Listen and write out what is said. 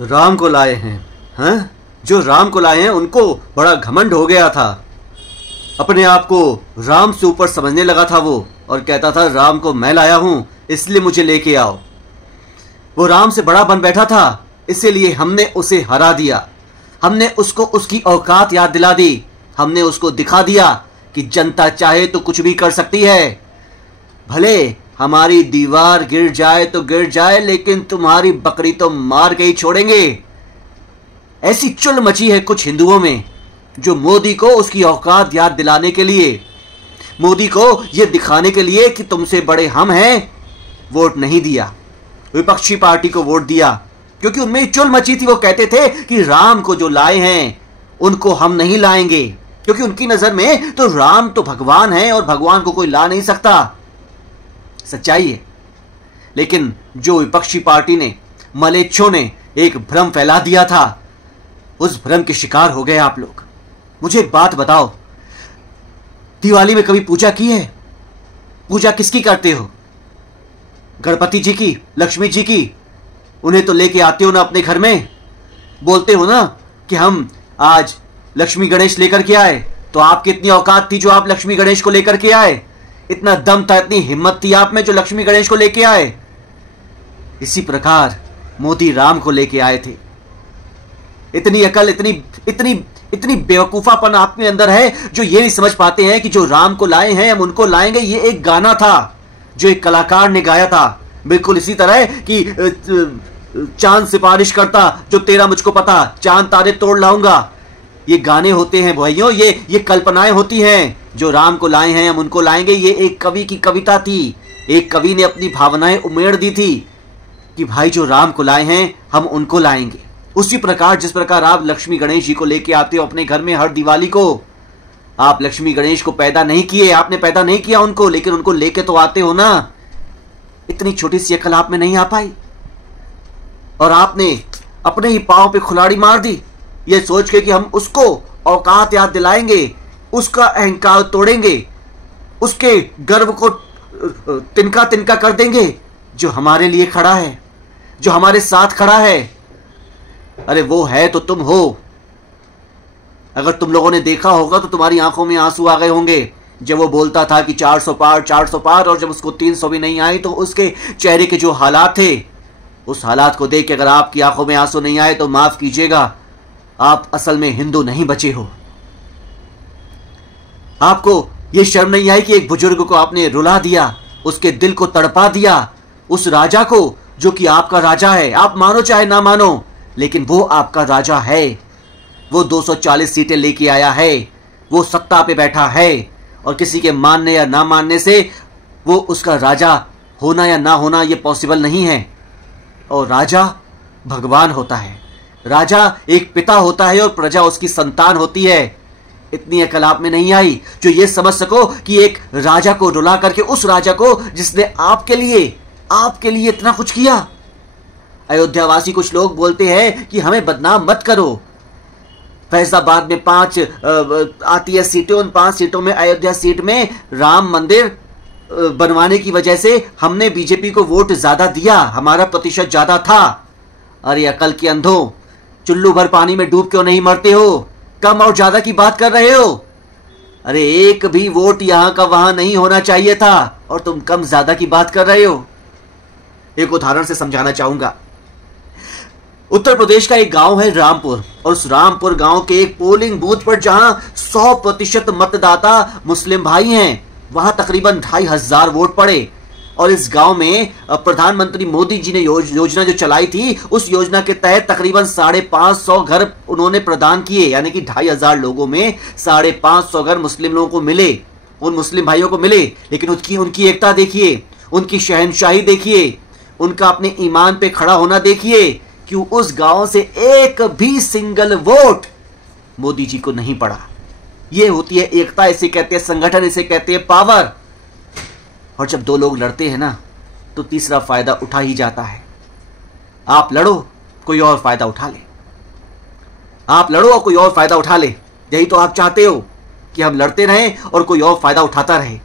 राम को लाए हैं? हैं? जो राम को लाए हैं उनको बड़ा घमंड हो गया था, अपने आप को राम से ऊपर समझने लगा था वो, और कहता था राम को मैं लाया हूं इसलिए मुझे लेके आओ। वो राम से बड़ा बन बैठा था, इसीलिए हमने उसे हरा दिया। हमने उसको उसकी औकात याद दिला दी। हमने उसको दिखा दिया कि जनता चाहे तो कुछ भी कर सकती है। भले हमारी दीवार गिर जाए तो गिर जाए, लेकिन तुम्हारी बकरी तो मार के ही छोड़ेंगे। ऐसी चुल मची है कुछ हिंदुओं में, जो मोदी को उसकी औकात याद दिलाने के लिए, मोदी को यह दिखाने के लिए कि तुमसे बड़े हम हैं, वोट नहीं दिया, विपक्षी पार्टी को वोट दिया, क्योंकि उनमें चुल मची थी। वो कहते थे कि राम को जो लाए हैं उनको हम नहीं लाएंगे, क्योंकि उनकी नजर में तो राम तो भगवान है और भगवान को कोई ला नहीं सकता। सच्चाई है। लेकिन जो विपक्षी पार्टी ने, मलेच्छों ने एक भ्रम फैला दिया था, उस भ्रम के शिकार हो गए आप लोग। मुझे एक बात बताओ, दिवाली में कभी पूजा की है? पूजा किसकी करते हो? गणपति जी की, लक्ष्मी जी की? उन्हें तो लेके आते हो ना अपने घर में, बोलते हो ना कि हम आज लक्ष्मी गणेश लेकर के आए। तो आपकी इतनी औकात थी जो आप लक्ष्मी गणेश को लेकर के आए? इतना दम था, इतनी हिम्मत थी आप में जो लक्ष्मी गणेश को लेके आए? इसी प्रकार मोदी राम को लेके आए थे। इतनी अकल, इतनी बेवकूफापन आप में अंदर है जो ये नहीं समझ पाते हैं कि जो राम को लाए हैं हम उनको लाएंगे। ये एक गाना था जो एक कलाकार ने गाया था, बिल्कुल इसी तरह कि चांद सिफारिश करता जो तेरा मुझको पता, चांद तारे तोड़ लाऊंगा। ये गाने होते हैं भाइयों, ये कल्पनाएं होती हैं। जो राम को लाए हैं हम उनको लाएंगे, ये एक कवि की कविता थी। एक कवि ने अपनी भावनाएं उमेड़ दी थी कि भाई जो राम को लाए हैं हम उनको लाएंगे। उसी प्रकार जिस प्रकार आप लक्ष्मी गणेश जी को लेके आते हो अपने घर में हर दिवाली को, आप लक्ष्मी गणेश को पैदा नहीं किए, आपने पैदा नहीं किया उनको, लेकिन उनको लेके तो आते हो ना। इतनी छोटी सी अकल आप में नहीं आ पाई, और आपने अपने ही पांव पे खुलाड़ी मार दी, ये सोच के कि हम उसको औकात याद दिलाएंगे, उसका अहंकार तोड़ेंगे, उसके गर्व को तिनका तिनका कर देंगे, जो हमारे लिए खड़ा है, जो हमारे साथ खड़ा है। अरे वो है तो तुम हो। अगर तुम लोगों ने देखा होगा तो तुम्हारी आंखों में आंसू आ गए होंगे जब वो बोलता था कि 400 पार 400 पार, और जब उसको 300 भी नहीं आई तो उसके चेहरे के जो हालात थे, उस हालात को देख के अगर आपकी आंखों में आंसू नहीं आए तो माफ कीजिएगा, आप असल में हिंदू नहीं बचे हो। आपको ये शर्म नहीं आई कि एक बुजुर्ग को आपने रुला दिया, उसके दिल को तड़पा दिया, उस राजा को जो कि आपका राजा है। आप मानो चाहे ना मानो, लेकिन वो आपका राजा है। वो 240 सीटें लेके आया है, वो सत्ता पे बैठा है, और किसी के मानने या ना मानने से वो उसका राजा होना या ना होना ये पॉसिबल नहीं है। और राजा भगवान होता है, राजा एक पिता होता है और प्रजा उसकी संतान होती है। इतनी अकल आप में नहीं आई जो ये समझ सको कि एक राजा को रुला करके, उस राजा को जिसने आपके लिए इतना कुछ किया। अयोध्यावासी कुछ लोग बोलते हैं कि हमें बदनाम मत करो। फैजाबाद में 5 आती है सीटें, उन 5 सीटों में, अयोध्या सीट में राम मंदिर बनवाने की वजह से हमने बीजेपी को वोट ज्यादा दिया, हमारा प्रतिशत ज्यादा था। अरे अकल के अंधों, चुल्लू भर पानी में डूब क्यों नहीं मरते हो? कम और ज्यादा की बात कर रहे हो। अरे एक भी वोट यहां का वहां नहीं होना चाहिए था, और तुम कम ज्यादा की बात कर रहे हो। एक उदाहरण से समझाना चाहूंगा। उत्तर प्रदेश का एक गांव है रामपुर, और उस रामपुर गांव के एक पोलिंग बूथ पर जहां 100% मतदाता मुस्लिम भाई हैं, वहां तकरीबन 2500 वोट पड़े। और इस गांव में प्रधानमंत्री मोदी जी ने योजना जो चलाई थी, उस योजना के तहत तकरीबन 550 घर उन्होंने प्रदान किए, यानी कि 2500 लोगों में 550 घर मुस्लिम लोगों को मिले, उन मुस्लिम भाइयों को मिले। लेकिन उनकी एकता देखिए, उनकी शहनशाही देखिए, उनका अपने ईमान पे खड़ा होना देखिए कि उस गांव से एक भी सिंगल वोट मोदी जी को नहीं पड़ा। ये होती है एकता, इसे कहते हैं संगठन, इसे कहते हैं पावर। और जब दो लोग लड़ते हैं ना, तो तीसरा फायदा उठा ही जाता है। आप लड़ो, कोई और फायदा उठा ले। आप लड़ो और कोई और फायदा उठा ले। यही तो आप चाहते हो कि हम लड़ते रहें और कोई और फायदा उठाता रहे।